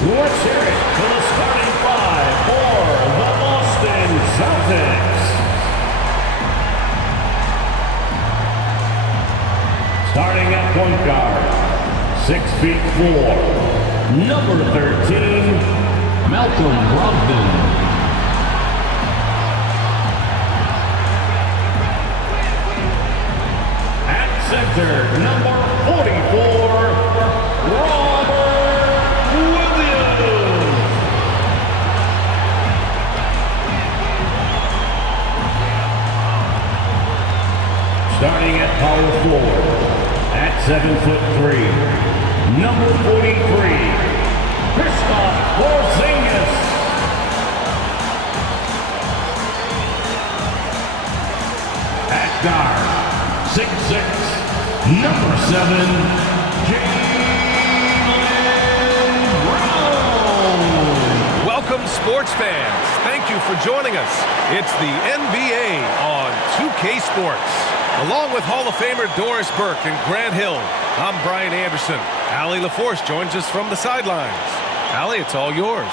Let's hear it for the starting five for the Boston Celtics. Starting at point guard, 6'4", number 13, Malcolm Brogdon. At center, number 44, Robert Williams. Starting at power forward, at 7'3", number 43, Kristaps Porzingis. At guard, 6'6", number 7, Jaylen Brown. Welcome, sports fans. Thank you for joining us. It's the NBA on 2K Sports. Along with Hall of Famer Doris Burke and Grant Hill, I'm Brian Anderson. Allie LaForce joins us from the sidelines. Allie, it's all yours.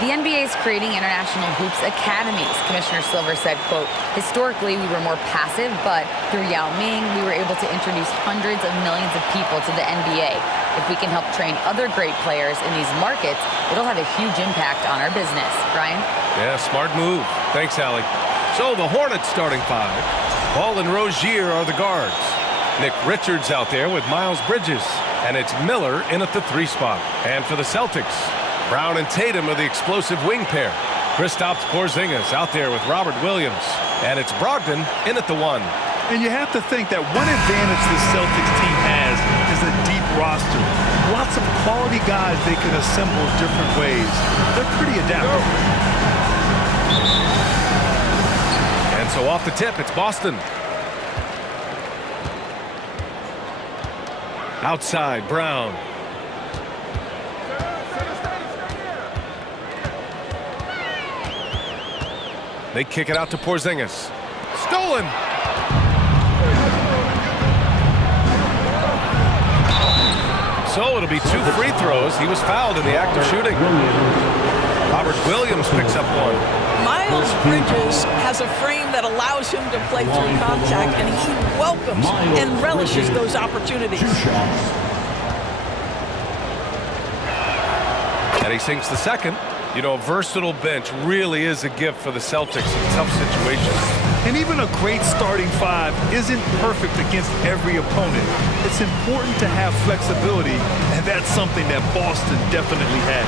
The NBA is creating international hoops academies. Commissioner Silver said, quote, historically we were more passive, but through Yao Ming, we were able to introduce hundreds of millions of people to the NBA. If we can help train other great players in these markets, it'll have a huge impact on our business. Brian? Yeah, smart move. Thanks, Allie. So the Hornets starting five. Ball and Rozier are the guards. Nick Richards out there with Miles Bridges. And it's Miller in at the 3 spot. And for the Celtics, Brown and Tatum are the explosive wing pair. Kristaps Porzingis out there with Robert Williams. And it's Brogdon in at the 1. And you have to think that one advantage the Celtics team has is a deep roster. Lots of quality guys they can assemble different ways. They're pretty adaptable. And so off the tip, it's Boston. Outside, Brown. They kick it out to Porzingis. Stolen! So it'll be 2 free throws. He was fouled in the act of shooting. Robert Williams picks up 1. Miles Bridges has a frame that allows him to play through contact, and he welcomes and relishes those opportunities. And he sinks the second. You know, a versatile bench really is a gift for the Celtics in tough situations. And even a great starting five isn't perfect against every opponent. It's important to have flexibility, and that's something that Boston definitely has.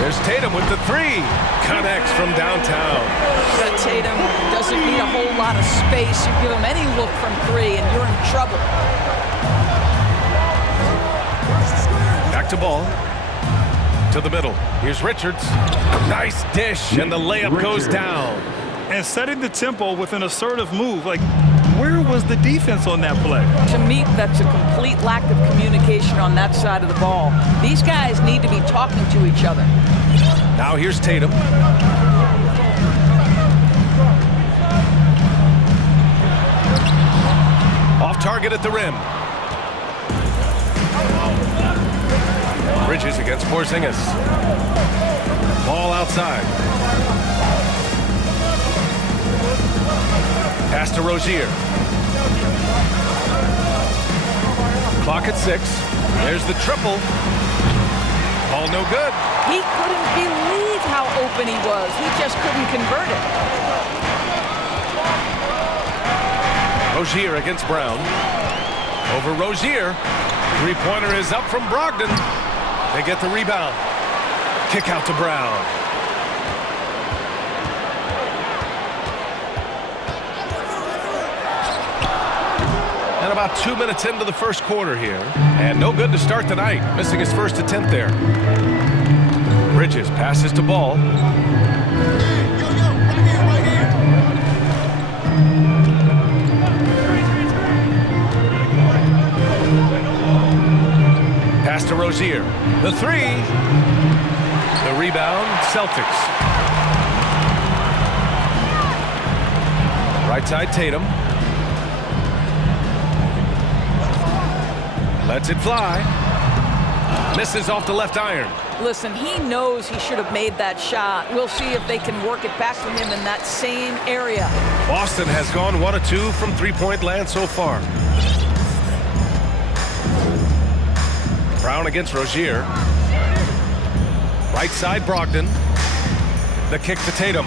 There's Tatum with the 3. Connects from downtown. But Tatum doesn't need a whole lot of space. You give him any look from 3, and you're in trouble. Back to ball. To the middle. Here's Richards. Nice dish, and the layup goes down. And setting the tempo with an assertive move. Like, where was the defense on that play? To me, that's a complete lack of communication on that side of the ball. These guys need to be talking to each other. Now here's Tatum. Off target at the rim. Bridges against Porzingis. Ball outside. Pass to Rozier. Clock at 6. There's the triple. Ball no good. He couldn't believe how open he was. He just couldn't convert it. Rozier against Brown. Over Rozier. Three-pointer is up from Brogdon. They get the rebound. Kick out to Brown. And about 2 minutes into the first quarter here. And no good to start the night. Missing his first attempt there. Bridges passes to Ball. Pass to Rozier. The 3. The rebound, Celtics. Right side, Tatum. Lets it fly. Misses off the left iron. Listen, he knows he should have made that shot. We'll see if they can work it back from him in that same area. Boston has gone 1 of 2 from three-point land so far. Brown against Rozier. Right side, Brogdon. The kick to Tatum.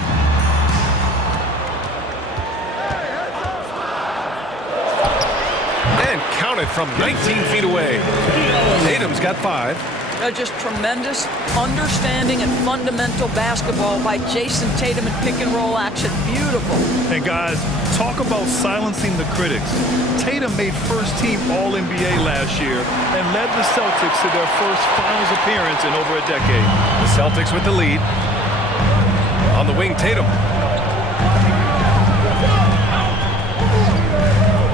And counted from 19 feet away. Tatum's got 5. Just tremendous understanding and fundamental basketball by Jason Tatum in pick-and-roll action. Beautiful. And guys, talk about silencing the critics. Tatum made first-team All-NBA last year and led the Celtics to their first finals appearance in over a decade. The Celtics with the lead. On the wing, Tatum.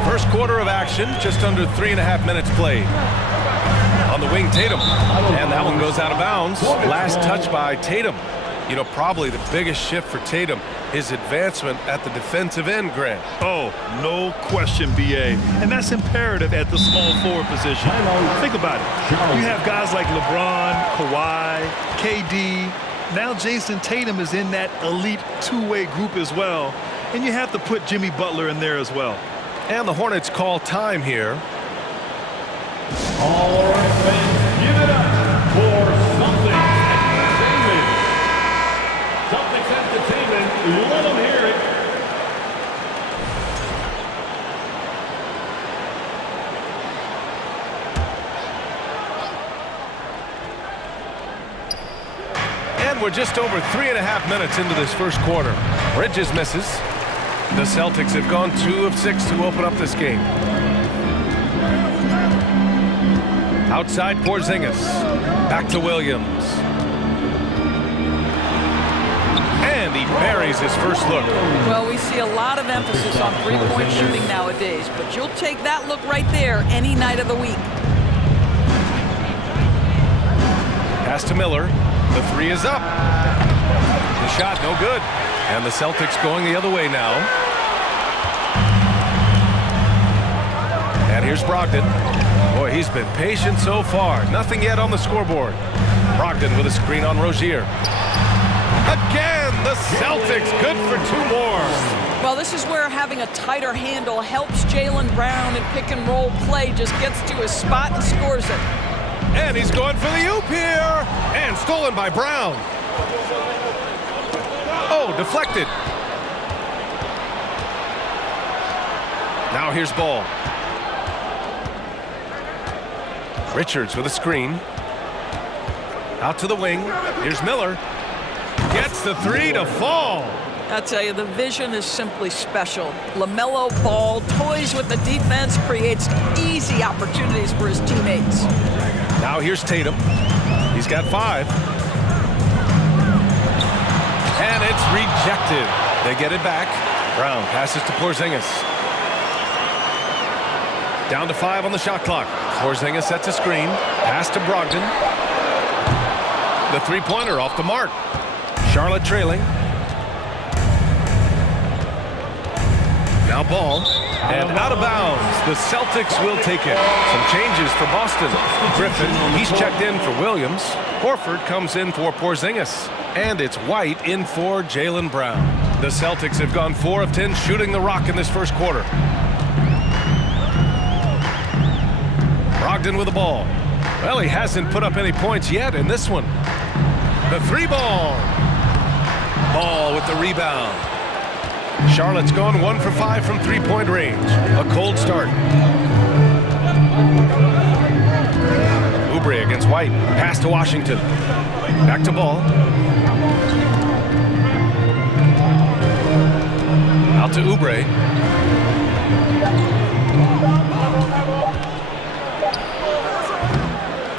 First quarter of action, just under 3.5 minutes played. On the wing, Tatum. And that one goes out of bounds. Last touch by Tatum. You know, probably the biggest shift for Tatum, his advancement at the defensive end, Greg. Oh, no question, B.A. And that's imperative at the small forward position. Think about it. You have guys like LeBron, Kawhi, KD. Now Jason Tatum is in that elite two-way group as well. And you have to put Jimmy Butler in there as well. And the Hornets call time here. All right, fans, give it up for Celtics Entertainment. Celtics Entertainment, let them hear it. And we're just over 3.5 minutes into this first quarter. Bridges misses. The Celtics have gone 2 of 6 to open up this game. Outside Porzingis. Back to Williams. And he buries his first look. Well, we see a lot of emphasis on three-point shooting nowadays, but you'll take that look right there any night of the week. Pass to Miller. The 3 is up. The shot no good. And the Celtics going the other way now. And here's Brogdon. Boy, he's been patient so far. Nothing yet on the scoreboard. Brogdon with a screen on Rozier. Again, the Celtics good for 2 more. Well, this is where having a tighter handle helps Jaylen Brown in pick-and-roll play. Just gets to his spot and scores it. And he's going for the oop here. And stolen by Brown. Oh, deflected. Now here's Ball. Richards with a screen. Out to the wing. Here's Miller. Gets the 3 to fall. I tell you, the vision is simply special. LaMelo Ball toys with the defense, creates easy opportunities for his teammates. Now here's Tatum. He's got 5. And it's rejected. They get it back. Brown passes to Porzingis. Down to 5 on the shot clock. Porzingis sets a screen. Pass to Brogdon. The three-pointer off the mark. Charlotte trailing. Now Ball. And out of bounds. The Celtics will take it. Some changes for Boston. Griffin, he's checked in for Williams. Horford comes in for Porzingis. And it's White in for Jaylen Brown. The Celtics have gone 4 of 10 shooting the rock in this first quarter. Brogdon with the ball. Well, he hasn't put up any points yet in this one. The 3-ball. Ball with the rebound. Charlotte's gone 1 for 5 from three-point range. A cold start. Oubre against White. Pass to Washington. Back to Ball. Out to Oubre.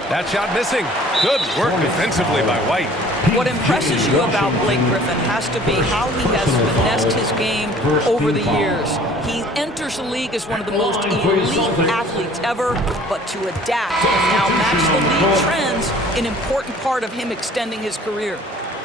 That shot missing. Good work defensively by White. What impresses you about Blake Griffin has to be how he has finessed his game over the years. He enters the league as one of the most elite athletes ever, but to adapt and now match the league trends, an important part of him extending his career.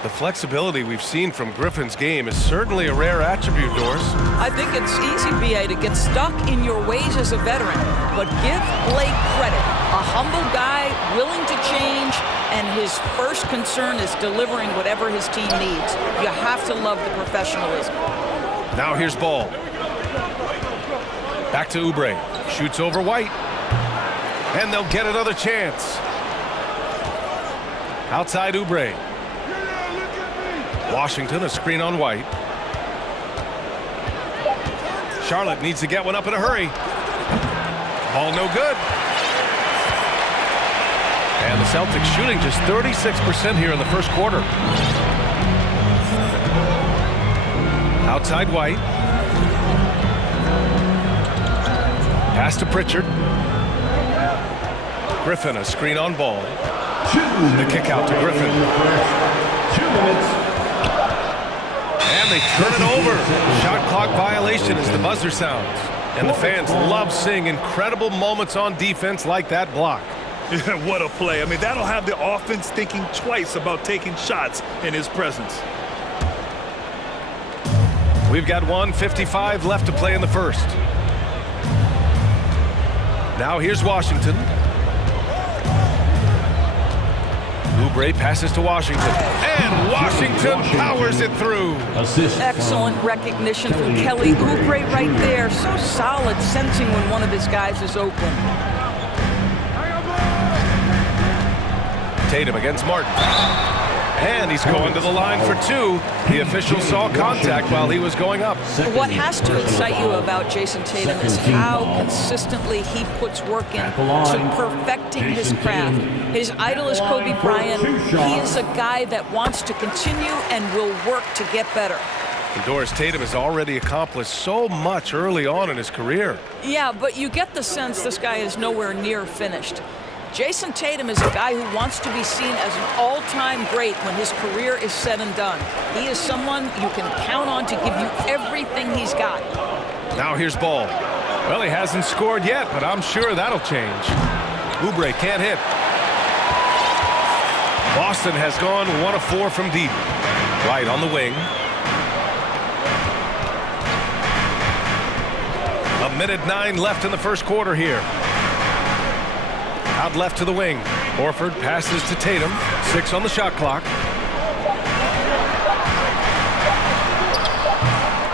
The flexibility we've seen from Griffin's game is certainly a rare attribute, Doris. I think it's easy, B.A., to get stuck in your ways as a veteran. but give Blake credit. A humble guy, willing to change, and his first concern is delivering whatever his team needs. You have to love the professionalism. Now here's Ball. Back to Oubre. Shoots over White. And they'll get another chance. Outside Oubre. Washington, a screen on White. Charlotte needs to get one up in a hurry. Ball no good. And the Celtics shooting just 36% here in the first quarter. Outside White. Pass to Pritchard. Griffin, a screen on Ball. The kick out to Griffin. 2 minutes. And they turn it over. Shot clock violation as the buzzer sounds. And the fans love seeing incredible moments on defense like that block. What a play. I mean, that'll have the offense thinking twice about taking shots in his presence. We've got 1:55 left to play in the first. Now here's Washington. Oubre passes to Washington. And Washington powers it through. Excellent recognition from Kelly Oubre right there. So solid, sensing when one of his guys is open. Tatum against Martin. And he's going to the line for two. The official saw contact while he was going up. What has to excite you about Jason Tatum is how consistently he puts work in to perfecting his craft. His idol is Kobe Bryant. He is a guy that wants to continue and will work to get better. And Doris, Tatum has already accomplished so much early on in his career. Yeah, but you get the sense this guy is nowhere near finished. Jason Tatum is a guy who wants to be seen as an all-time great when his career is said and done. He is someone you can count on to give you everything he's got. Now here's Ball. Well, he hasn't scored yet, but I'm sure that'll change. Oubre can't hit. Boston has gone 1 of 4 from deep. Right on the wing. A minute 9 left in the first quarter here. Out left to the wing. Horford passes to Tatum. 6 on the shot clock.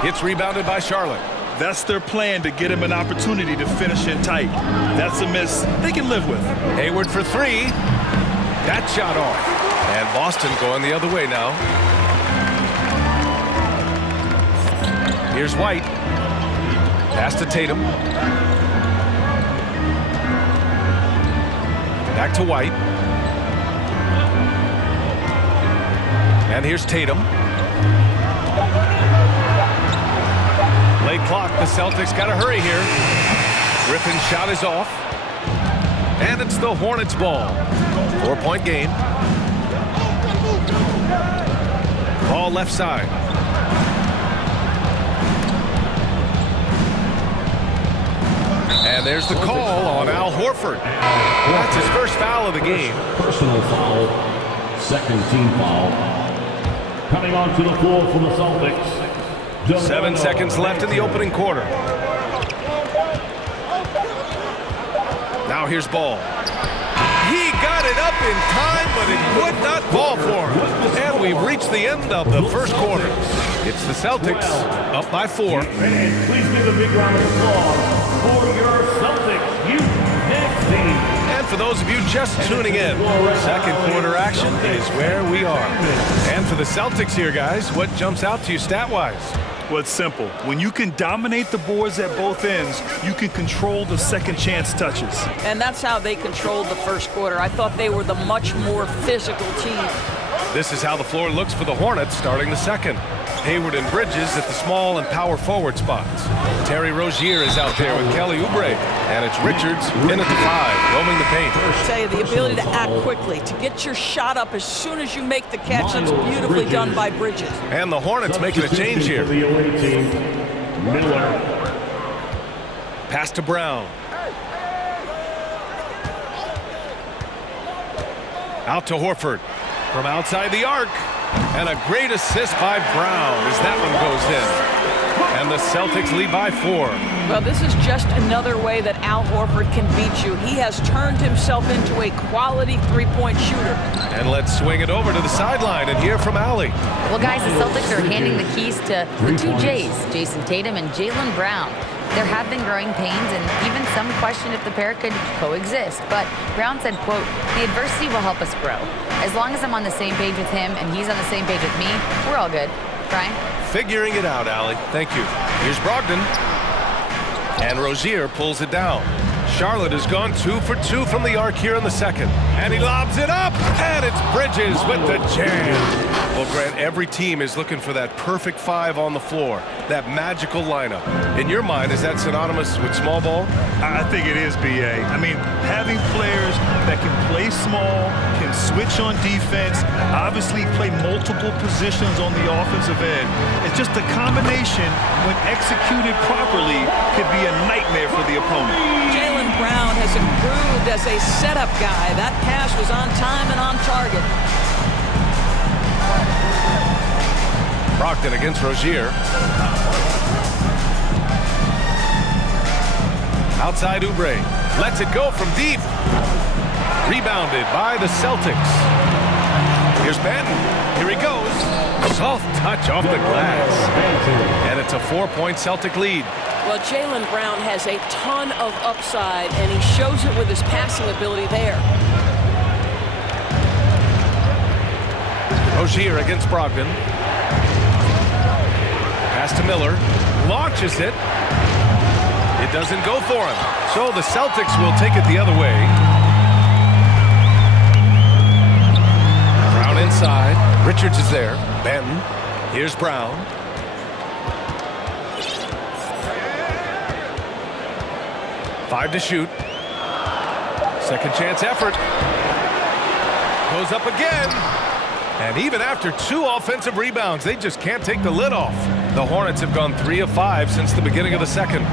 It's rebounded by Charlotte. That's their plan, to get him an opportunity to finish in tight. That's a miss they can live with. Hayward for 3. That shot off. And Boston going the other way now. Here's White. Pass to Tatum. Back to White. And here's Tatum. Late clock. The Celtics got to hurry here. Griffin's shot is off. And it's the Hornets' ball. 4-point game. Ball left side. And there's the call on Al Horford. That's his first foul of the game. Personal foul. Second team foul. Coming onto the floor for the Celtics. 7 seconds left in the opening quarter. Now here's Ball. He got it up in time, but it would not fall for him. And we've reached the end of the first quarter. It's the Celtics up by 4. And please give a big round of applause for your Celtics youth next team. And for those of you just tuning in, second quarter action is where we are. And for the Celtics here, guys, what jumps out to you stat-wise? Well, it's simple. When you can dominate the boards at both ends, you can control the second chance touches. And that's how they controlled the first quarter. I thought they were the much more physical team. This is how the floor looks for the Hornets starting the second. Hayward and Bridges at the small and power forward spots. Terry Rozier is out there with Kelly Oubre. And it's Richards in at the 5, roaming the paint. I tell you, the ability to act quickly, to get your shot up as soon as you make the catch, that's beautifully done by Bridges. And the Hornets making a change here. For the away team, Miller. Pass to Brown. Out to Horford. From outside the arc. And a great assist by Brown as that one goes in. And the Celtics lead by 4. Well, this is just another way that Al Horford can beat you. He has turned himself into a quality three-point shooter. And let's swing it over to the sideline and hear from Allie. Well, guys, the Celtics are handing the keys to the two J's, Jason Tatum and Jaylen Brown. There have been growing pains, and even some question if the pair could coexist. But Brown said, quote, "The adversity will help us grow. As long as I'm on the same page with him and he's on the same page with me, we're all good." Brian? Figuring it out, Allie. Thank you. Here's Brogdon. And Rozier pulls it down. Charlotte has gone 2 for 2 from the arc here in the second. And he lobs it up. And it's Bridges with the jam. Well, Grant, every team is looking for that perfect 5 on the floor. That magical lineup. In your mind, is that synonymous with small ball? I think it is, B.A. I mean, having players that can play small, can switch on defense, obviously play multiple positions on the offensive end. It's just a combination, when executed properly, could be a nightmare for the opponent. Jaylen Brown has improved as a setup guy. That pass was on time and on target. Brogdon against Rozier. Outside Oubre. Lets it go from deep. Rebounded by the Celtics. Here's Banton. Here he goes. Soft touch off the glass. And it's a 4-point Celtic lead. Well, Jaylen Brown has a ton of upside, and he shows it with his passing ability there. Rozier against Brogdon. Pass to Miller. Launches it. It doesn't go for him. So the Celtics will take it the other way. Brown inside. Richards is there. Banton. Here's Brown. Five to shoot. Second chance effort. Goes up again. And even after 2 offensive rebounds, they just can't take the lid off. The Hornets have gone 3 of 5 since the beginning of the second.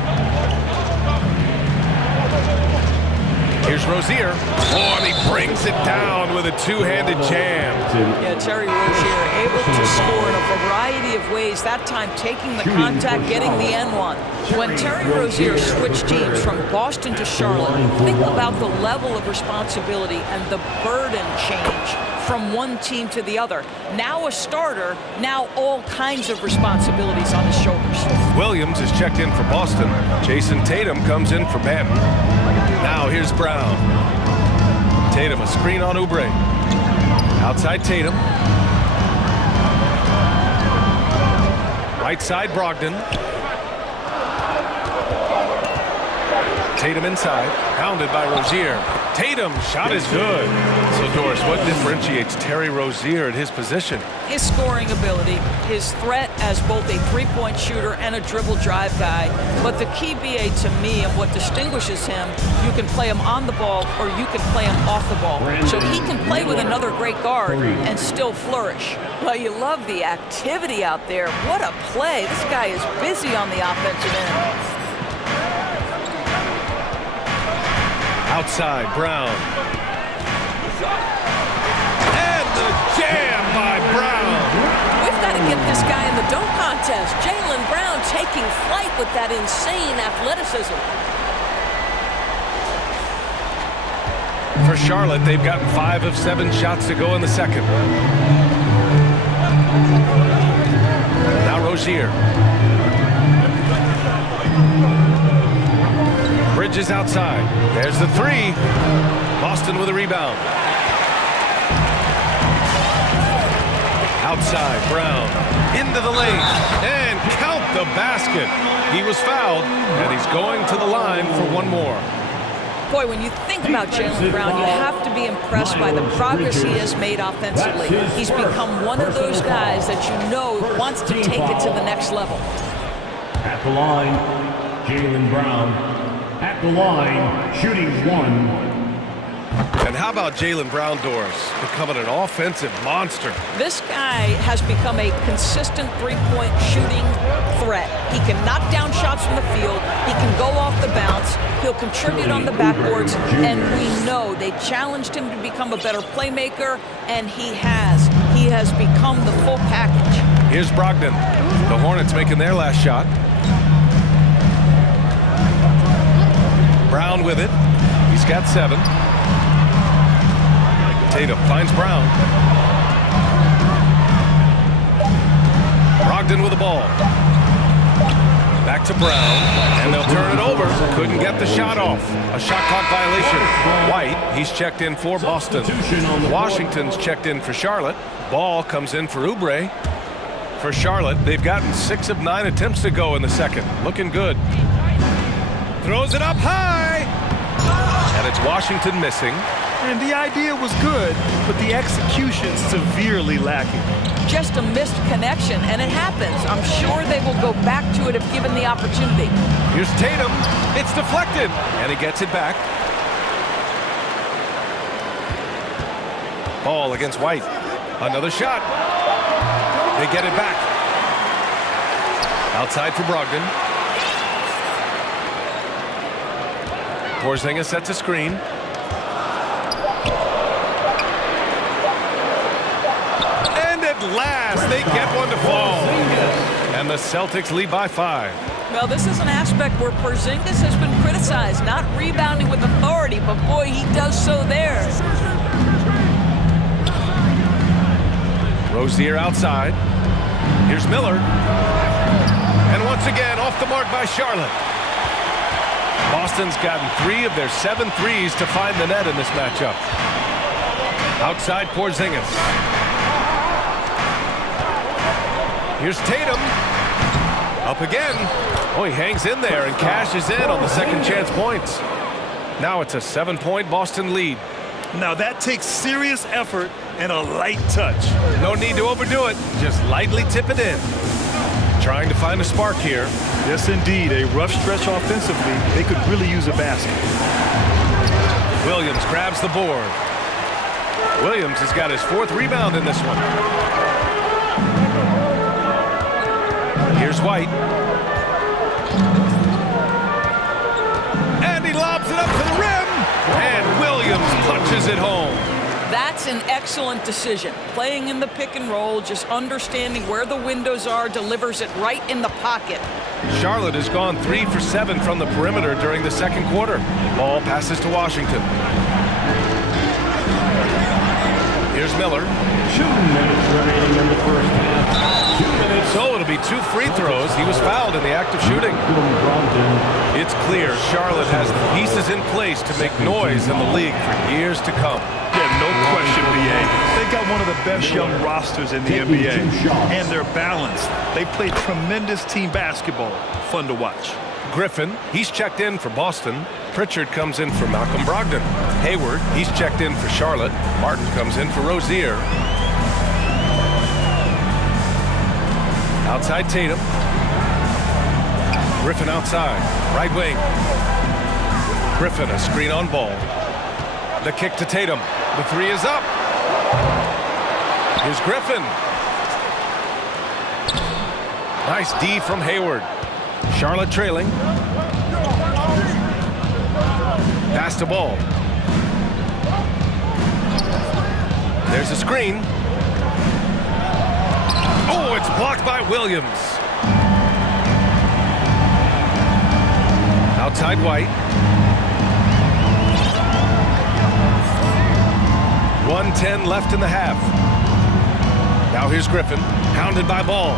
Here's Rozier. Oh, and he brings it down with a two-handed jam. Yeah, Terry Rozier able to score in a variety of ways, that time taking the contact, getting the N1. When Terry Rozier switched teams from Boston to Charlotte, think about the level of responsibility and the burden change from one team to the other. Now a starter, now all kinds of responsibilities on his shoulders. Williams is checked in for Boston. Jason Tatum comes in for Banton. Now here's Brown. Tatum, a screen on Oubre. Outside Tatum. Right side Brogdon. Tatum inside, pounded by Rozier. Tatum, shot is good. So, Doris, what differentiates Terry Rozier at his position? His scoring ability, his threat as both a three-point shooter and a dribble drive guy. But the key, BA, to me, and what distinguishes him, you can play him on the ball or you can play him off the ball. So he can play with another great guard and still flourish. Well, you love the activity out there. What a play. This guy is busy on the offensive end. Outside, Brown. And the jam by Brown. We've got to get this guy in the dunk contest. Jaylen Brown taking flight with that insane athleticism. For Charlotte, they've gotten 5 of 7 shots to go in the second. Now Rozier. Bridges outside. There's the 3. Boston with a rebound. Outside, Brown. Into the lane. And count the basket. He was fouled, and he's going to the line for one more. Boy, when you think about Jaylen Brown, you have to be impressed by the progress he has made offensively. He's become one of those guys that you know wants to take it to the next level. At the line, Jaylen Brown. At the line, shooting 1. And how about Jaylen Brown, Doris, becoming an offensive monster? This guy has become a consistent three-point shooting threat. He can knock down shots from the field. He can go off the bounce. He'll contribute on the backboards. And we know they challenged him to become a better playmaker, and he has. He he has become the full package. Here's Brogdon. The Hornets making their last shot. Brown with it. He's got 7. Tatum finds Brown. Brogdon with the ball. Back to Brown, and they'll turn it over. Couldn't get the shot off. A shot clock violation. White, he's checked in for Boston. Washington's checked in for Charlotte. Ball comes in for Oubre. For Charlotte, they've gotten 6 of 9 attempts to go in the second. Looking good. Throws it up high. And it's Washington missing. And the idea was good, but the execution severely lacking. Just a missed connection, and it happens. I'm sure they will go back to it if given the opportunity. Here's Tatum. It's deflected, and he gets it back. Ball against White. Another shot. They get it back. Outside for Brogdon. Porzingis sets a screen. And at last, they get one to fall. And the Celtics lead by 5. Well, this is an aspect where Porzingis has been criticized, not rebounding with authority, but boy, he does so there. Rozier outside. Here's Miller. And once again, off the mark by Charlotte. Boston's gotten 3 of their 7 threes to find the net in this matchup. Outside Porzingis. Here's Tatum. Up again. Oh, he hangs in there and cashes in on the second chance points. Now it's a 7-point Boston lead. Now that takes serious effort and a light touch. No need to overdo it. Just lightly tip it in. Trying to find a spark here. Yes, indeed. A rough stretch offensively. They could really use a basket. Williams grabs the board. Williams has got his 4th rebound in this one. Here's White. And he lobs it up to the rim. And Williams punches it home. That's an excellent decision. Playing in the pick and roll, just understanding where the windows are, delivers it right in the pocket. Charlotte has gone 3 for 7 from the perimeter during the second quarter. Ball passes to Washington. Here's Miller. 2 minutes remaining in the first half. 2 minutes. So it'll be 2 free throws. He was fouled in the act of shooting. It's clear Charlotte has the pieces in place to make noise in the league for years to come. Yeah, no question, BA. They've got one of the best young rosters in the NBA. And they're balanced. They play tremendous team basketball. Fun to watch. Griffin, he's checked in for Boston. Pritchard comes in for Malcolm Brogdon. Hayward, he's checked in for Charlotte. Martin comes in for Rozier. Outside Tatum. Griffin outside. Right wing. Griffin, a screen on Ball. The kick to Tatum. The 3 is up. Here's Griffin. Nice D from Hayward. Charlotte trailing. Pass to Ball. There's a screen. Oh, it's blocked by Williams. Outside White. 1:10 left in the half. Now here's Griffin, hounded by Ball.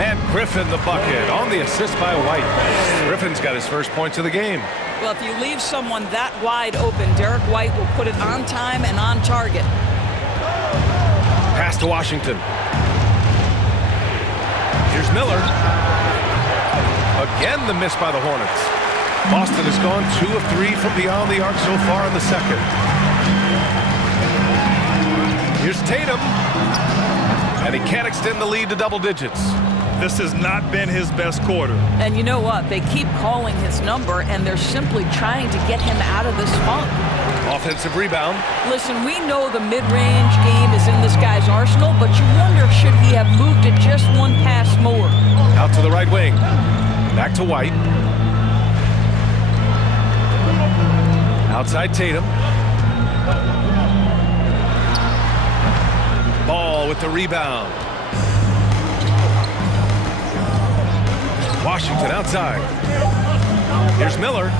And Griffin the bucket on the assist by White. Griffin's got his first points of the game. Well, if you leave someone that wide open, Derek White will put it on time and on target. Pass to Washington. Here's Miller. Again the miss by the Hornets. Boston has gone 2 of 3 from beyond the arc so far in the second. Here's Tatum. And he can't extend the lead to double digits. This has not been his best quarter. And you know what? They keep calling his number, and they're simply trying to get him out of this funk. Offensive rebound. Listen, we know the mid-range game is in this guy's arsenal, but you wonder, should he have moved it just one pass more? Out to the right wing. Back to White. Outside Tatum. with the rebound. Washington outside. Here's Miller.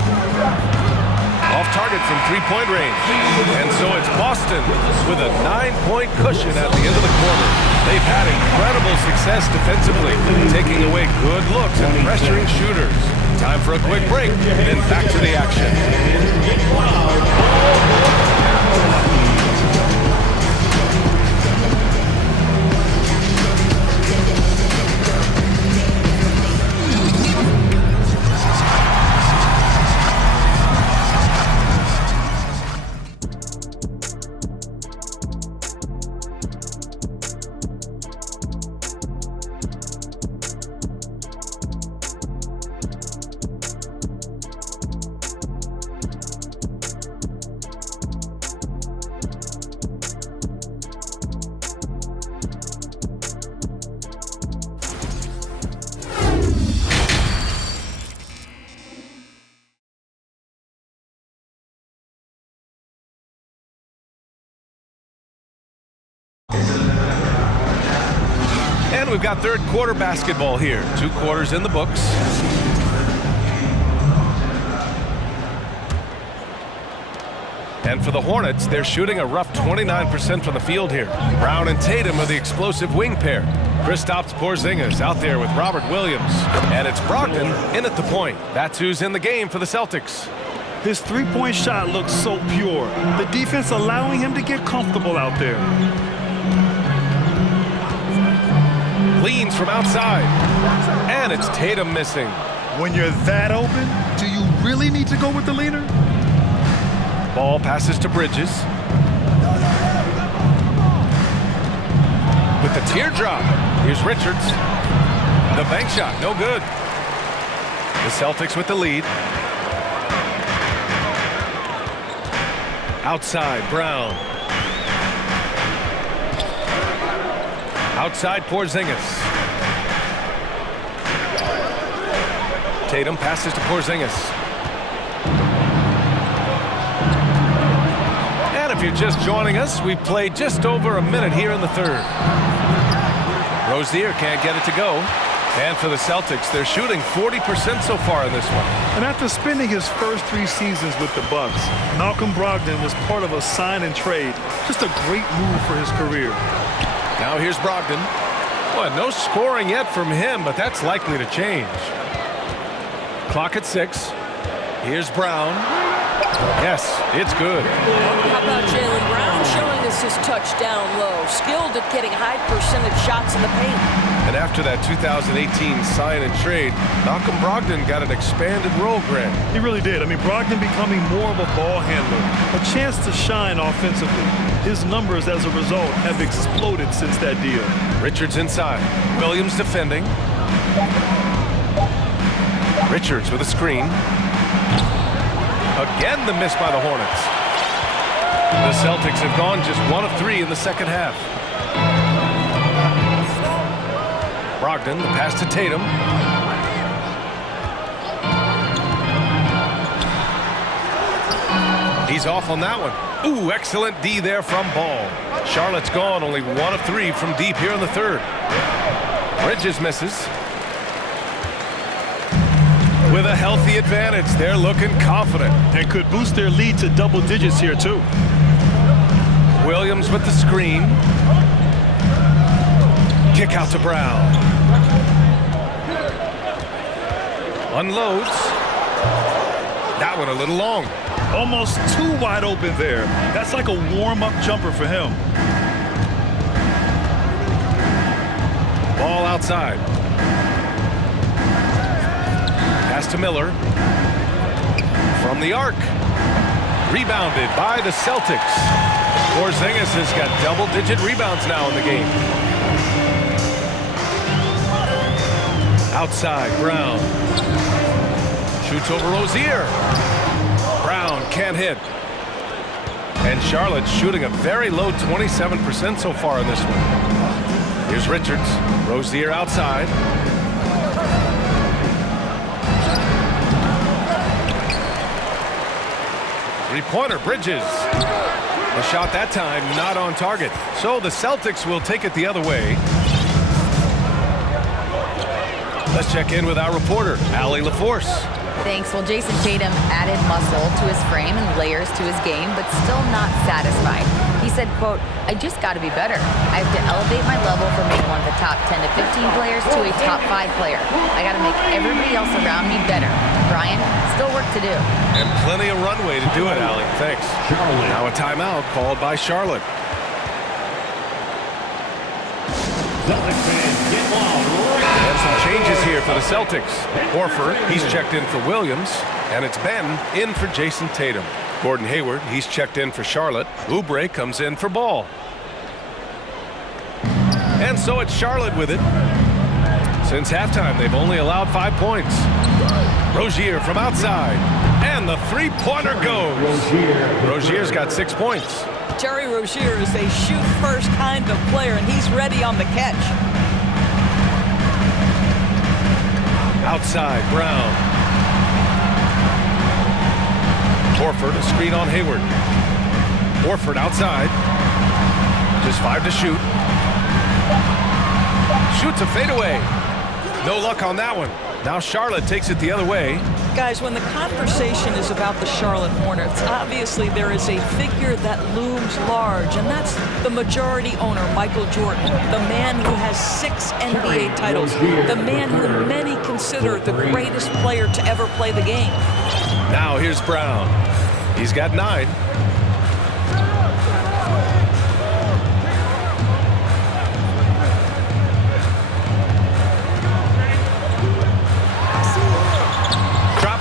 Off target from three-point range. And so it's Boston with a 9-point cushion at the end of the quarter. They've had incredible success defensively, taking away good looks and pressuring shooters. Time for a quick break, then back to the action. And we've got third quarter basketball here. 2 quarters in the books. And for the Hornets, they're shooting a rough 29% from the field here. Brown and Tatum are the explosive wing pair. Kristaps Porzingis out there with Robert Williams. And it's Brogdon in at the point. That's who's in the game for the Celtics. His three-point shot looks so pure. The defense allowing him to get comfortable out there. Leans from outside. And it's Tatum missing. When you're that open, do you really need to go with the leaner? Ball passes to Bridges. With the teardrop. Here's Richards. The bank shot, no good. The Celtics with the lead. Outside, Brown. Outside, Porzingis. Tatum passes to Porzingis. And if you're just joining us, we've played just over a minute here in the third. Rozier can't get it to go. And for the Celtics, they're shooting 40% so far in this one. And after spending his first 3 seasons with the Bucks, Malcolm Brogdon was part of a sign and trade. Just a great move for his career. Now here's Brogdon. Well, no scoring yet from him, but that's likely to change. Clock at 6. Here's Brown. Yes, it's good. How about Jaylen Brown showing us his touchdown low? Skilled at getting high percentage shots in the paint. And after that 2018 sign and trade, Malcolm Brogdon got an expanded role, Grant. He really did. I mean, Brogdon becoming more of a ball handler, a chance to shine offensively. His numbers as a result have exploded since that deal. Richards inside. Williams defending. Richards with a screen. Again, the miss by the Hornets. The Celtics have gone just 1 of 3 in the second half. Brogdon, the pass to Tatum. He's off on that one. Ooh, excellent D there from Ball. Charlotte's gone only 1 of 3 from deep here in the third. Bridges misses. With a healthy advantage, they're looking confident. And could boost their lead to double digits here, too. Williams with the screen. Kick out to Brown. Unloads. That one a little long. Almost too wide open there. That's like a warm-up jumper for him. Ball outside. Pass to Miller. From the arc. Rebounded by the Celtics. Porzingis has got double-digit rebounds now in the game. Outside, Brown. Shoots over Rozier. Brown can't hit. And Charlotte's shooting a very low 27% so far in this one. Here's Richards. Rozier outside. Three-pointer, Bridges. The shot that time not on target. So the Celtics will take it the other way. Let's check in with our reporter, Allie LaForce. Thanks. Well, Jason Tatum added muscle to his frame and layers to his game, but still not satisfied. He said, quote, "I just got to be better. I have to elevate my level from being one of the top 10 to 15 players to a top 5 player. I got to make everybody else around me better." Brian, still work to do. And plenty of runway to do it, Allie. Thanks. Now a timeout called by Charlotte. Celtics fans, get loud. And some changes here for the Celtics. Horford, he's checked in for Williams. And it's Ben in for Jason Tatum. Gordon Hayward, he's checked in for Charlotte. Oubre comes in for Ball. And so it's Charlotte with it. Since halftime, they've only allowed 5 points. Rozier from outside. And the three-pointer goes. Rozier's got 6 points. Terry Rozier is a shoot-first kind of player, and he's ready on the catch. Outside, Brown. Horford, a screen on Hayward. Horford outside. Just 5 to shoot. Shoots a fadeaway. No luck on that one. Now Charlotte takes it the other way. Guys, when the conversation is about the Charlotte Hornets, obviously there is a figure that looms large, and that's the majority owner, Michael Jordan, the man who has 6 NBA titles, the man who many consider the greatest player to ever play the game. Now here's Brown. He's got 9.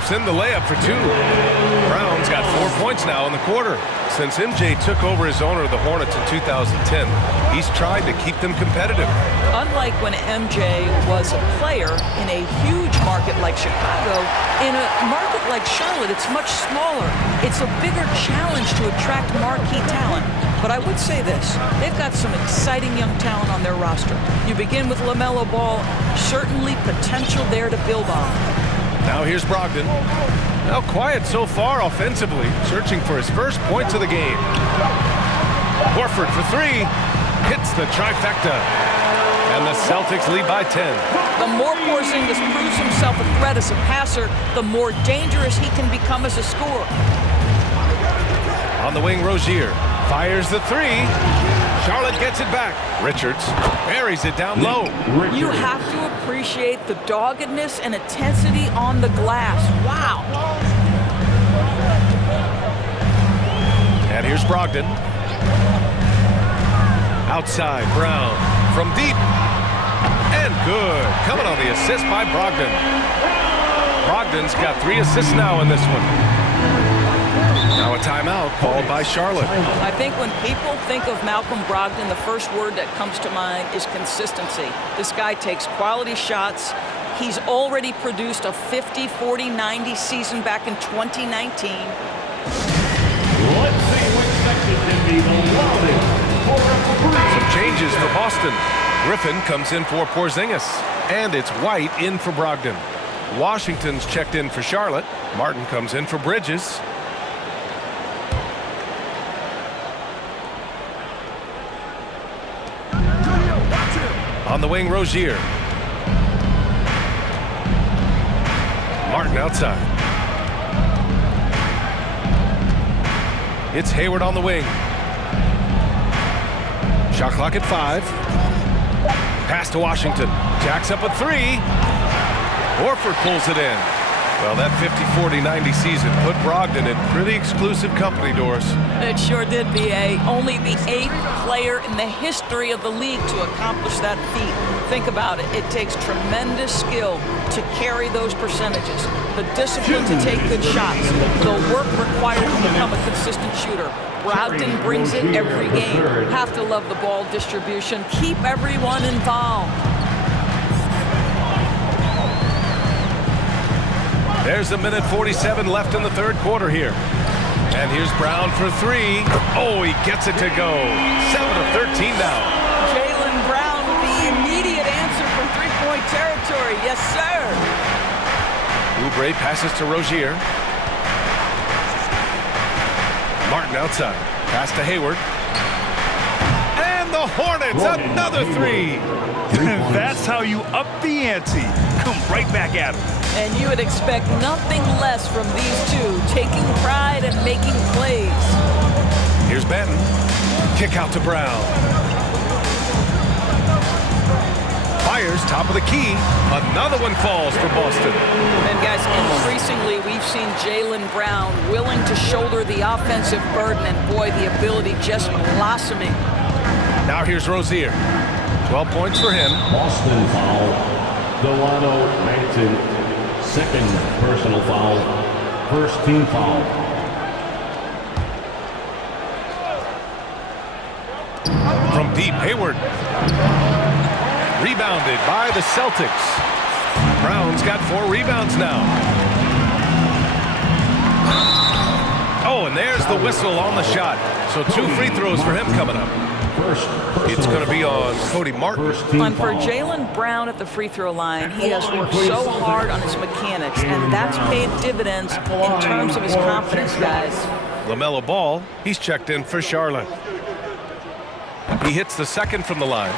In the layup for 2. Brown's got 4 points now in the quarter. Since MJ took over as owner of the Hornets in 2010, he's tried to keep them competitive. Unlike when MJ was a player in a huge market like Chicago, in a market like Charlotte, it's much smaller. It's a bigger challenge to attract marquee talent. But I would say this, they've got some exciting young talent on their roster. You begin with LaMelo Ball, certainly potential there to build on. Now here's Brogdon. Now quiet so far offensively, searching for his first points of the game. Horford for 3. Hits the trifecta. And the Celtics lead by 10. The more Porzingis proves himself a threat as a passer, the more dangerous he can become as a scorer. On the wing, Rozier fires the 3. Charlotte gets it back. Richards buries it down low. You have to appreciate the doggedness and intensity on the glass. Wow. And here's Brogdon. Outside, Brown from deep. And good. Coming on the assist by Brogdon. Brogdon's got 3 assists now in this one. Now a timeout called by Charlotte. I think when people think of Malcolm Brogdon, the first word that comes to mind is consistency. This guy takes quality shots. He's already produced a 50, 40, 90 season back in 2019. Let's see which section can be the loudest for a 3. Some changes for Boston. Griffin comes in for Porzingis. And it's White in for Brogdon. Washington's checked in for Charlotte. Martin comes in for Bridges. On the wing, Rozier. Martin outside. It's Hayward on the wing. Shot clock at 5. Pass to Washington. Jacks up a 3. Horford pulls it in. Well, that 50, 40, 90 season put Brogdon in pretty exclusive company, Doris. It sure did, B.A. Only the 8th player in the history of the league to accomplish that feat. Think about it. It takes tremendous skill to carry those percentages. The discipline to take good shots. The work required to become a consistent shooter. Brogdon brings it every game. Have to love the ball distribution. Keep everyone involved. There's 1:47 left in the third quarter here. And here's Brown for 3. Oh, he gets it to go. 7 of 13 now. Jaylen Brown with the immediate answer from three-point territory. Yes, sir. Oubre passes to Rozier. Martin outside. Pass to Hayward. And the Hornets, another three. That's how you up the ante. Come right back at them. And you would expect nothing less from these two, taking pride and making plays. Here's Benton. Kick out to Brown. Fires top of the key. Another one falls for Boston. And guys, increasingly we've seen Jaylen Brown willing to shoulder the offensive burden, and boy, the ability just blossoming. Now here's Rozier. 12 points for him. Boston foul. Delano Manton. Second personal foul. First team foul. From deep, Hayward. Rebounded by the Celtics. Brown's got 4 rebounds now. Oh, and there's the whistle on the shot. So 2 free throws for him coming up. It's going to be on Cody Martin. And for Jaylen Brown at the free throw line, he has worked so hard on his mechanics, and that's paid dividends in terms of his confidence, guys. LaMelo Ball, he's checked in for Charlotte. He hits the second from the line.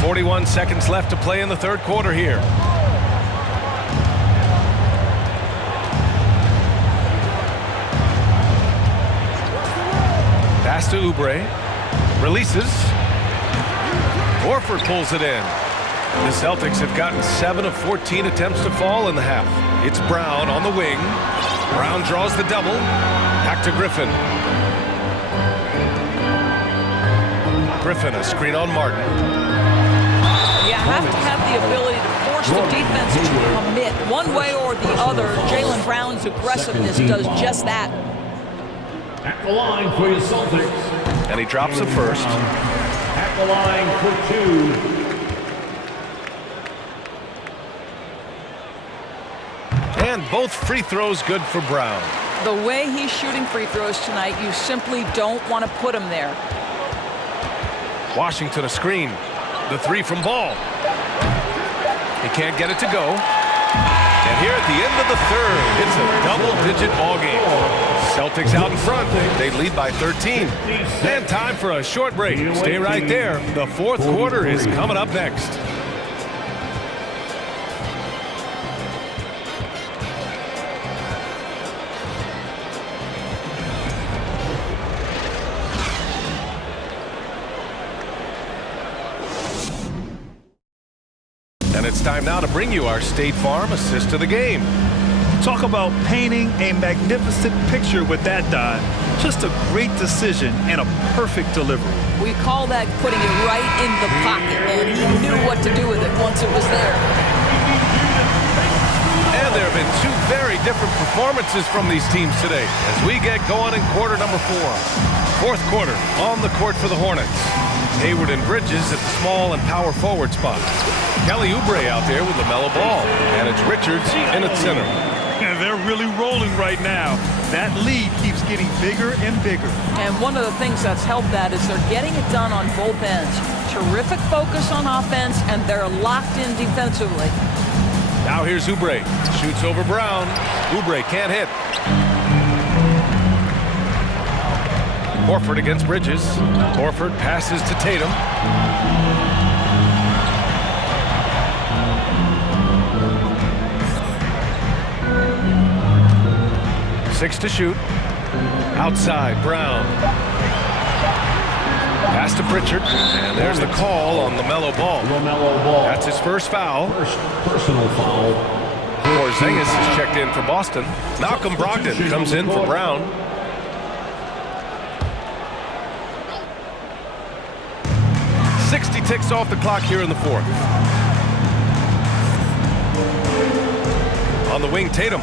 41 seconds left to play in the third quarter here. Pass to Oubre. Releases. Horford pulls it in. The Celtics have gotten 7 of 14 attempts to fall in the half. It's Brown on the wing. Brown draws the double. Back to Griffin. Griffin, a screen on Martin. You have to have the ability to force the defense to commit one way or the other. Jaylen Brown's aggressiveness does just that. At the line for your Celtics. And he drops the first. At the line for 2. And both free throws good for Brown. The way he's shooting free throws tonight, you simply don't want to put him there. Washington a screen. The 3 from Ball. He can't get it to go. And here at the end of the third, it's a double-digit ball game. Celtics out in front. They lead by 13. And time for a short break. Stay right there. The fourth quarter is coming up next. And it's time now to bring you our State Farm assist to the game. Talk about painting a magnificent picture with that dive. Just a great decision and a perfect delivery. We call that putting it right in the pocket, and he knew what to do with it once it was there. And there have been 2 very different performances from these teams today as we get going in quarter number 4. Fourth quarter on the court for the Hornets. Hayward and Bridges at the small and power forward spots. Kelly Oubre out there with LaMelo Ball. And it's Richards in at center. And they're really rolling right now. That lead keeps getting bigger and bigger. And one of the things that's helped that is they're getting it done on both ends. Terrific focus on offense, and they're locked in defensively. Now here's Oubre. Shoots over Brown. Oubre can't hit. Horford against Bridges. Horford passes to Tatum. Six to shoot. Outside, Brown. Pass to Pritchard. And there's the call on LaMelo Ball. That's his first foul. First personal foul. Porzingis is checked in for Boston. Malcolm Brogdon comes in for Brown. Ticks off the clock here in the fourth. On the wing, Tatum.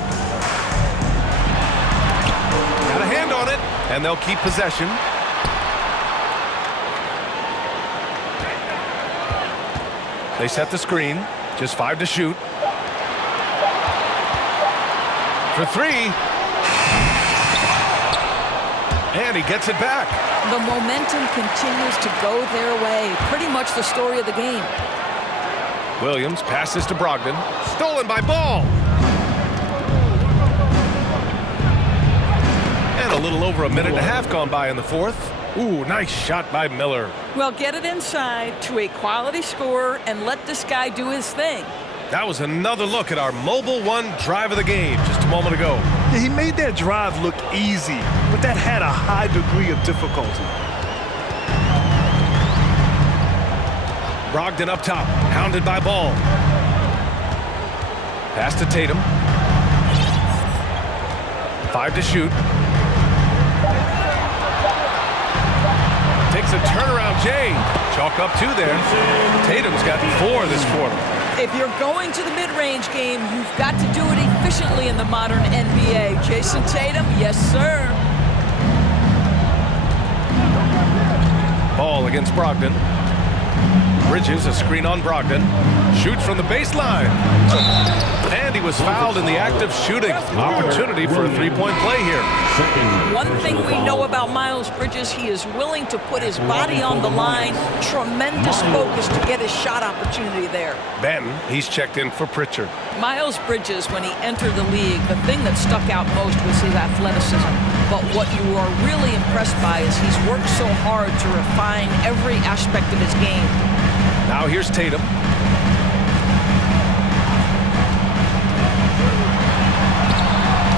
Got a hand on it, and they'll keep possession. They set the screen. Just 5 to shoot. For 3. And he gets it back. The momentum continues to go their way. Pretty much the story of the game. Williams passes to Brogdon. Stolen by Ball. A little over a minute and a half gone by in the fourth. Ooh, nice shot by Miller. Well, get it inside to a quality scorer and let this guy do his thing. That was another look at our Mobile One drive of the game just a moment ago. Yeah, he made that drive look easy, but that had a high degree of difficulty. Brogdon up top, hounded by Ball. Pass to Tatum. 5 to shoot. Takes a turnaround, Jay. Chalk up 2 there. Tatum's got 4 this quarter. If you're going to the mid-range game, you've got to do it efficiently in the modern NBA. Jason Tatum, yes, sir. Ball against Brogdon. Bridges, a screen on Brogdon. Shoots from the baseline. And he was fouled in the act of shooting. Opportunity for a three-point play here. One thing we know about Miles Bridges, he is willing to put his body on the line. Tremendous focus to get his shot opportunity there. Banton, he's checked in for Pritchard. Miles Bridges, when he entered the league, the thing that stuck out most was his athleticism. But what you are really impressed by is he's worked so hard to refine every aspect of his game. Now here's Tatum.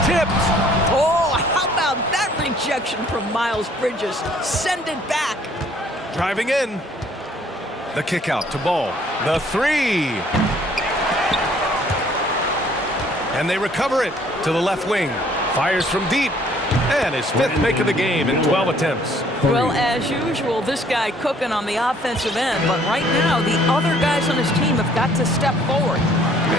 Tipped. Oh, how about that rejection from Miles Bridges? Send it back. Driving in. The kick out to Ball. The three. And they recover it to the left wing. Fires from deep. And his 5th make of the game in 12 attempts. Well, as usual, this guy cooking on the offensive end. But right now, the other guys on his team have got to step forward.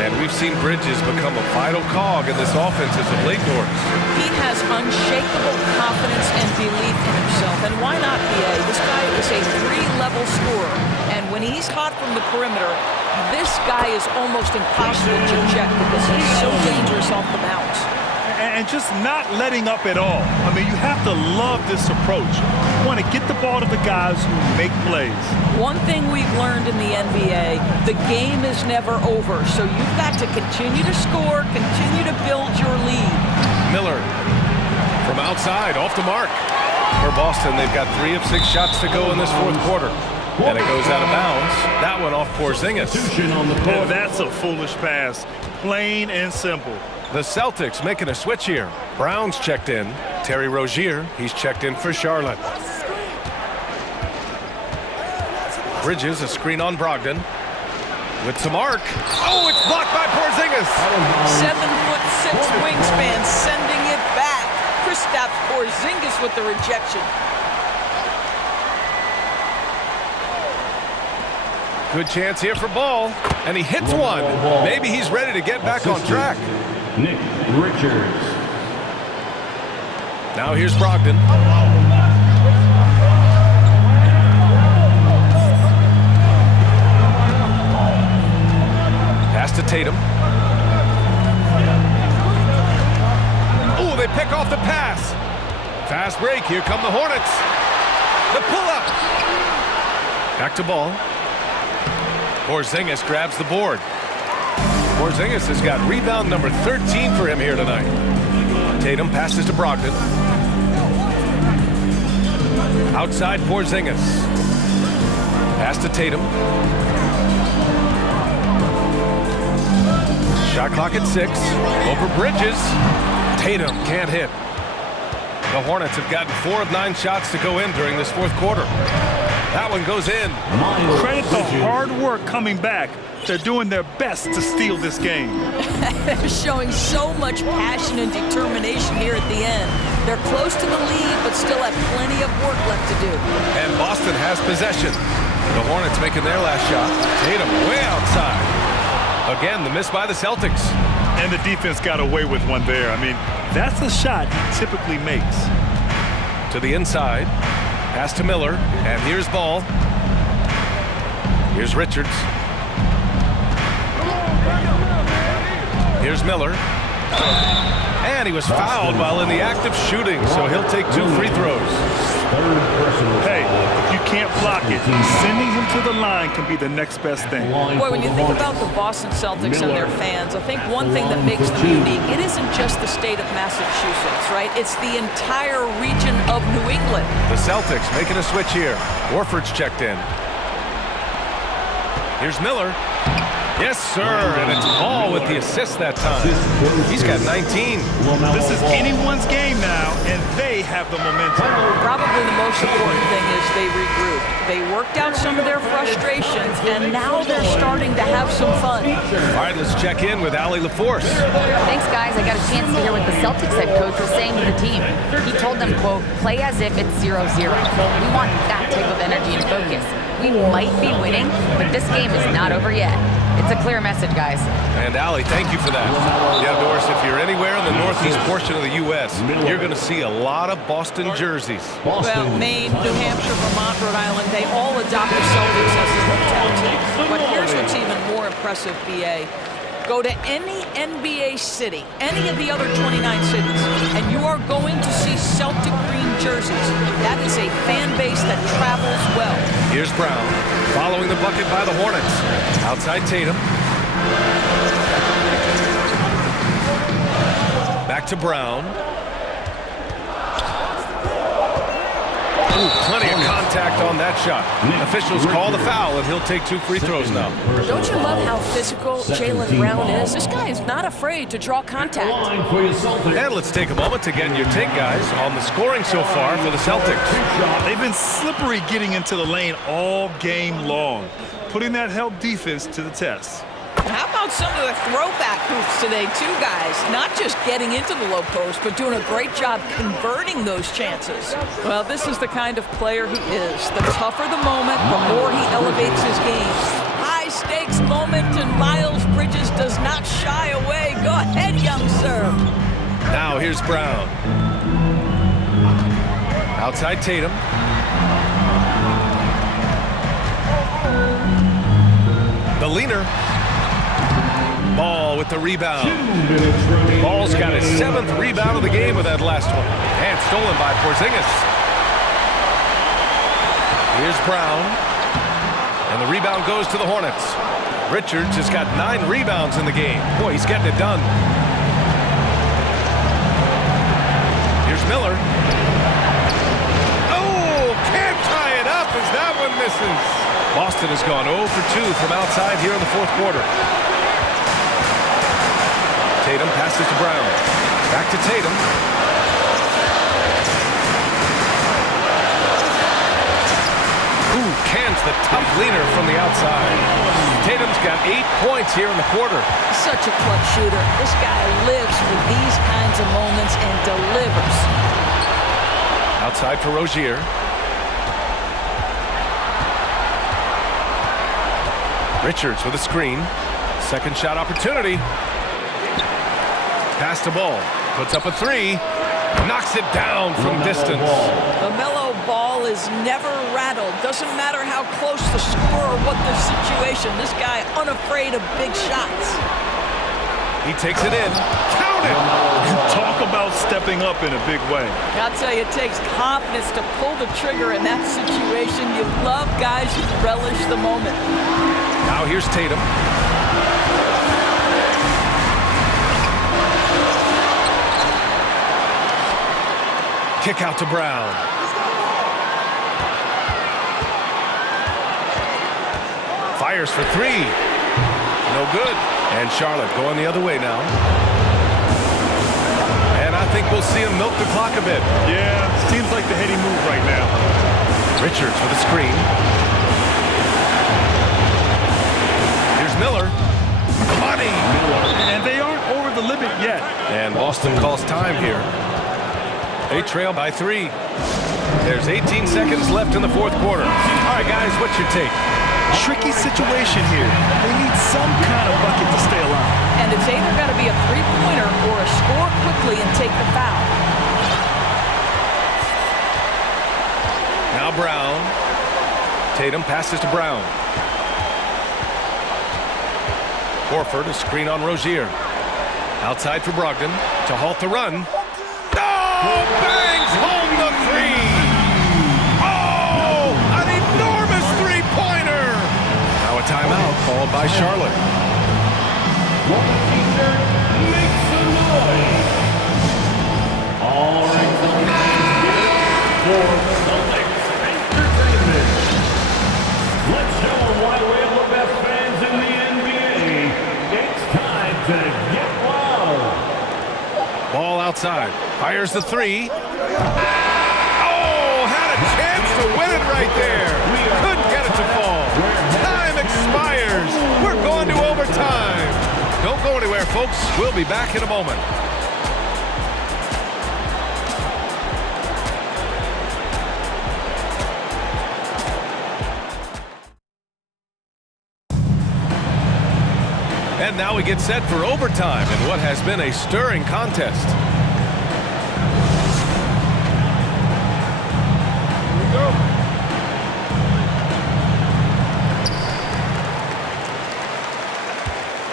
And we've seen Bridges become a vital cog in this offense as of late, Doris. He has unshakable confidence and belief in himself. And why not, BA? This guy is a 3-level scorer. And when he's hot from the perimeter, this guy is almost impossible to check because he's so dangerous off the bounce. And just not letting up at all. I mean, you have to love this approach. You want to get the ball to the guys who make plays. One thing we've learned in the NBA, the game is never over. So you've got to continue to score, continue to build your lead. Miller from outside, off the mark. For Boston, they've got 3 of 6 shots to go in this fourth quarter. And it goes out of bounds. That one off Porzingis. And that's a foolish pass. Plain and simple. The Celtics making a switch here. Brown's checked in. Terry Rozier, he's checked in for Charlotte. Bridges, a screen on Brogdon. With some arc. Oh, it's blocked by Porzingis. 7'6" wingspan, sending it back. Kristaps Porzingis with the rejection. Good chance here for Ball. And he hits one. Maybe he's ready to get back on track. Nick Richards. Now here's Brogdon. Pass to Tatum. Oh, they pick off the pass. Fast break. Here come the Hornets. The pull-up. Back to Ball. Porzingis grabs the board. Porzingis has got rebound number 13 for him here tonight. Tatum passes to Brogdon. Outside Porzingis. Pass to Tatum. Shot clock at 6. Over Bridges. Tatum can't hit. The Hornets have gotten 4 of 9 shots to go in during this fourth quarter. That one goes in. Credit the hard work coming back. They're doing their best to steal this game. They're showing so much passion and determination here at the end. They're close to the lead, but still have plenty of work left to do. And Boston has possession. The Hornets making their last shot. Tatum way outside. Again, the miss by the Celtics. And the defense got away with one there. I mean, that's a shot he typically makes. To the inside. Pass to Miller. And here's Ball. Here's Richards. Here's Miller. And he was fouled while in the act of shooting, so he'll take 2 free throws. Hey, you can't block it, sending him to the line can be the next best thing. Boy, when you think about the Boston Celtics and their fans, I think one thing that makes them unique, it isn't just the state of Massachusetts, right? It's the entire region of New England. The Celtics making a switch here. Horford's checked in. Here's Miller. Yes, sir, and it's Ball with the assist that time. He's got 19. This is anyone's game now, and they have the momentum. Probably the most important thing is they regrouped. They worked out some of their frustrations, and now they're starting to have some fun. All right, let's check in with Allie LaForce. Thanks, guys. I got a chance to hear what the Celtics head coach was saying to the team. He told them, quote, play as if it's 0-0. We want that type of energy and focus. We might be winning, but this game is not over yet. It's a clear message, guys. And Allie, thank you for that. Yeah, Doris, if you're anywhere in the northeast portion of the U.S., you're going to see a lot of Boston jerseys. Well, Maine, New Hampshire, Vermont, Rhode Island, they all adopt the Celtics as their hometown team. But here's what's even more impressive, B.A. Go to any NBA city, any of the other 29 cities, and you are going to see Celtic green jerseys. That is a fan base that travels well. Here's Brown, following the bucket by the Hornets. Outside Tatum. Back to Brown. Ooh, plenty of contact on that shot. Officials call the foul, and he'll take 2 free throws now. Don't you love how physical Jaylen Brown is? This guy is not afraid to draw contact. And let's take a moment to get your take, guys, on the scoring so far for the Celtics. They've been slippery getting into the lane all game long, putting that help defense to the test. How about some of the throwback hoops today, too, guys? Not just getting into the low post, but doing a great job converting those chances. Well, this is the kind of player he is. The tougher the moment, the more he elevates his game. High-stakes moment, and Miles Bridges does not shy away. Go ahead, young sir. Now here's Brown. Outside Tatum. The leaner. Ball with the rebound. Ball's got his 7th rebound of the game with that last one. And stolen by Porzingis. Here's Brown. And the rebound goes to the Hornets. Richards has got 9 rebounds in the game. Boy, he's getting it done. Here's Miller. Oh, can't tie it up as that one misses. Boston has gone 0 for 2 from outside here in the 4th quarter. Tatum passes to Brown. Back to Tatum. Ooh, cans the tough leaner from the outside. Tatum's got 8 points here in the quarter. Such a clutch shooter. This guy lives for these kinds of moments and delivers. Outside for Rozier. Richards with a screen. Second shot opportunity. Pass to Ball. Puts up a 3. Knocks it down from distance. LaMelo Ball is never rattled. Doesn't matter how close the score or what the situation. This guy unafraid of big shots. He takes it in. Count it! Talk about stepping up in a big way. I'll tell you, it takes confidence to pull the trigger in that situation. You love guys who relish the moment. Now here's Tatum. Kick out to Brown. Fires for 3. No good. And Charlotte going the other way now. And I think we'll see him milk the clock a bit. Yeah, seems like the heady move right now. Richards with a screen. Here's Miller. Money! And they aren't over the limit yet. And Boston calls time here. They trail by 3. There's 18 seconds left in the 4th quarter. All right, guys, what's your take? Tricky situation here. They need some kind of bucket to stay alive. And it's either got to be a three-pointer or a score quickly and take the foul. Now Brown. Tatum passes to Brown. Horford, a screen on Rozier. Outside for Brogdon to halt the run. Oh, bangs home the 3. Oh, an called by Charlotte. T-shirt makes some noise. All right, for Celtics Entertainment. Let's show them why we're the best fans in the NBA. It's time to get wild. Ball outside. Fires the three. Oh, had a chance to win it right there. Couldn't get it to fall. Time expires. We're going to overtime. Don't go anywhere, folks. We'll be back in a moment. And now we get set for overtime in what has been a stirring contest. Here we go.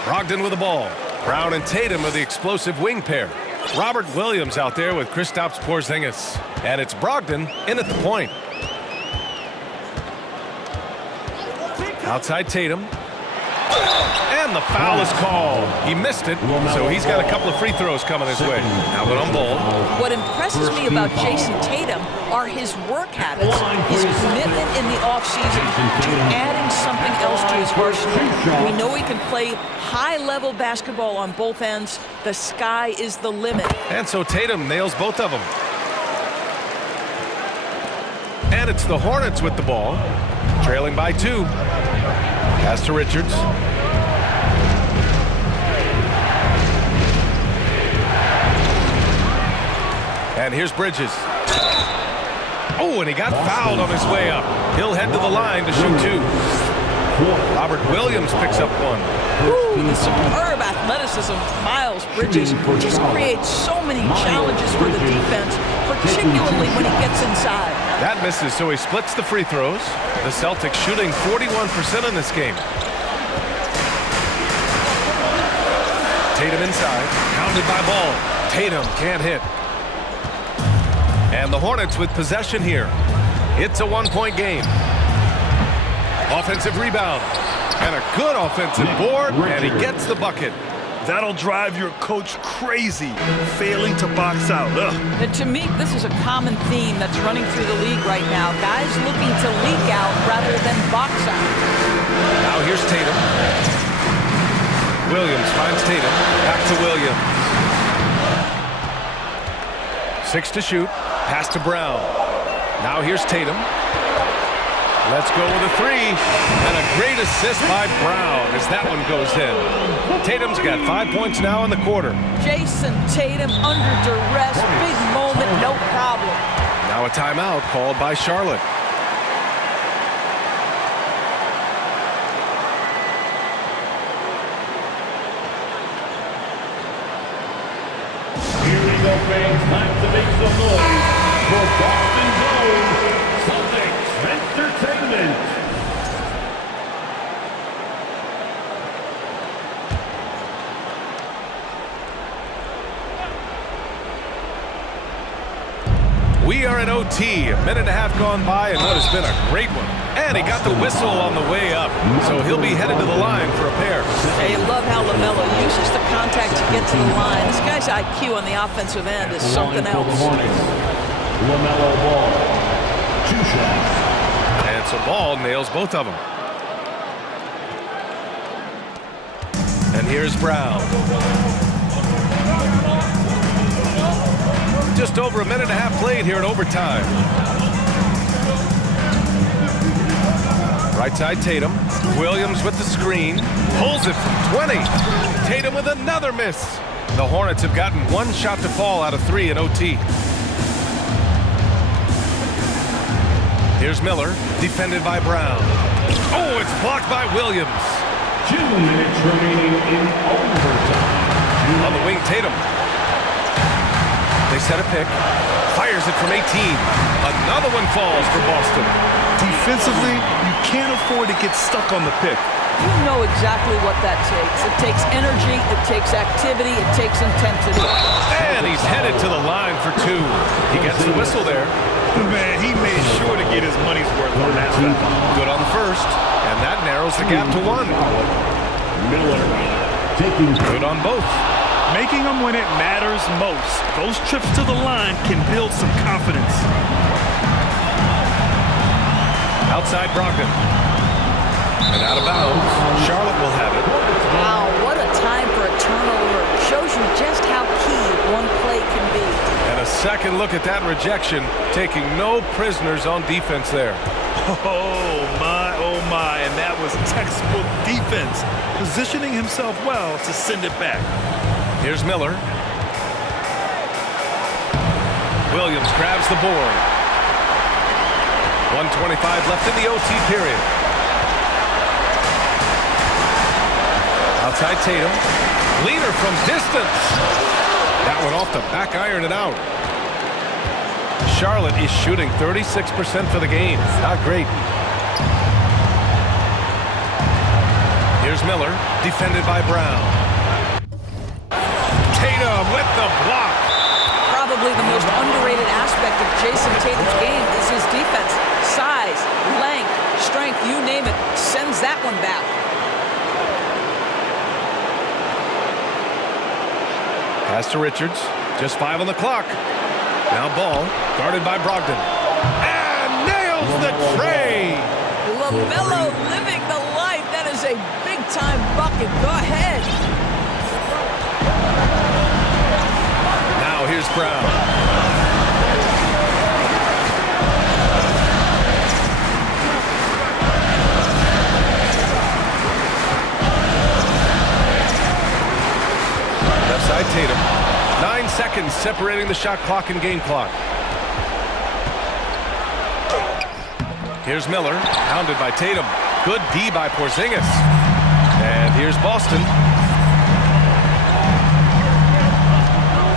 Brogdon with the ball. Brown and Tatum are the explosive wing pair. Robert Williams out there with Kristaps Porzingis. And it's Brogdon in at the point. Outside Tatum. And the foul is called. He missed it, so he's got a couple of free throws coming his way. Now with on ball. What impresses me about Jason Tatum are his work habits, his commitment in the offseason to adding something else to his arsenal. We know he can play high-level basketball on both ends. The sky is the limit. And so Tatum nails both of them. And it's the Hornets with the ball, trailing by 2. Pass to Richards. And here's Bridges. Oh, and he got fouled on his way up. He'll head to the line to shoot 2. Robert Williams picks up 1. Ooh, the superb athleticism of Miles Bridges just creates so many challenges for the defense, particularly when he gets inside. That misses, so he splits the free throws. The Celtics shooting 41% in this game. Tatum inside, pounded by Ball. Tatum can't hit. And the Hornets with possession here. It's a 1-point game. Offensive rebound. And a good offensive board, and he gets the bucket. That'll drive your coach crazy, failing to box out. Ugh. And to me, this is a common theme that's running through the league right now. Guys looking to leak out rather than box out. Now here's Tatum. Williams finds Tatum. Back to Williams. 6 to shoot. Pass to Brown. Now here's Tatum. Let's go with a 3. And a great assist by Brown as that one goes in. Tatum's got 5 points now in the quarter. Jason Tatum under duress. Big moment, no problem. Now a timeout called by Charlotte. Here we go, fans. Time to make some noise for Boston Zone Celtics Entertainment. We are in OT. A minute and a half gone by, and that has been a great one. And he got the whistle on the way up, so he'll be headed to the line for a pair. I love how LaMelo uses the contact to get to the line. This guy's IQ on the offensive end is something else. LaMelo Ball, 2 shots. And so Ball nails both of them. And here's Brown. Just over a minute and a half played here in overtime. Right side Tatum. Williams with the screen. Pulls it from 20. Tatum with another miss. The Hornets have gotten 1 shot to fall out of 3 in OT. Here's Miller, defended by Brown. Oh, it's blocked by Williams. 2 minutes remaining in overtime. On the wing, Tatum. They set a pick. Fires it from 18. Another one falls for Boston. Defensively, you can't afford to get stuck on the pick. You know exactly what that takes. It takes energy, it takes activity, it takes intensity. And he's headed to the line for 2. He gets the whistle there. Man, he made sure to get his money's worth on that. Good on the first. And And that narrows the gap to 1. Miller taking Good on both. Making them when it matters most. Those trips to the line can build some confidence. Outside Brogdon. And out of bounds. Charlotte will have it. Wow, what a time for a turnover. Shows you just how key one play can be. And a second look at that rejection, taking no prisoners on defense there. Oh my, and that was textbook defense. Positioning himself well to send it back. Here's Miller. Williams grabs the board. 1:25 left in the OT period. Outside Tatum. Leader from distance. That one off the back iron and out. Charlotte is shooting 36% for the game. Not great. Here's Miller, defended by Brown. Tatum with the block. Probably the most underrated aspect of Jason Tatum's game is his defense. Size, length, strength, you name it, sends that one back. Pass to Richards. Just 5 on the clock. Now Ball, guarded by Brogdon. And nails the tray! LaMelo living the life. That is a big-time bucket. Go ahead. Now here's Brown. Left side Tatum. 9 seconds separating the shot clock and game clock. Here's Miller, hounded by Tatum. Good D by Porzingis. And here's Boston.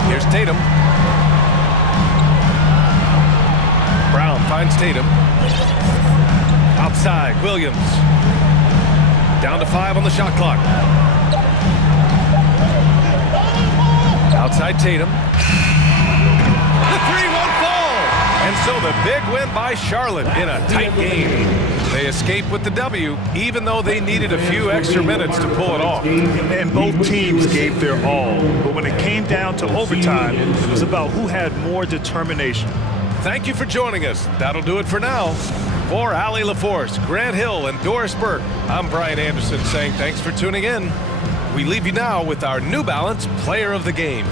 Here's Tatum. Brown finds Tatum. Outside, Williams. Down to 5 on the shot clock. Outside Tatum. The 3 won't fall. And so the big win by Charlotte in a tight game. They escape with the W, even though they needed a few extra minutes to pull it off. And both teams gave their all. But when it came down to overtime, it was about who had more determination. Thank you for joining us. That'll do it for now. For Allie LaForce, Grant Hill, and Doris Burke, I'm Brian Anderson saying thanks for tuning in. We leave you now with our New Balance Player of the Game.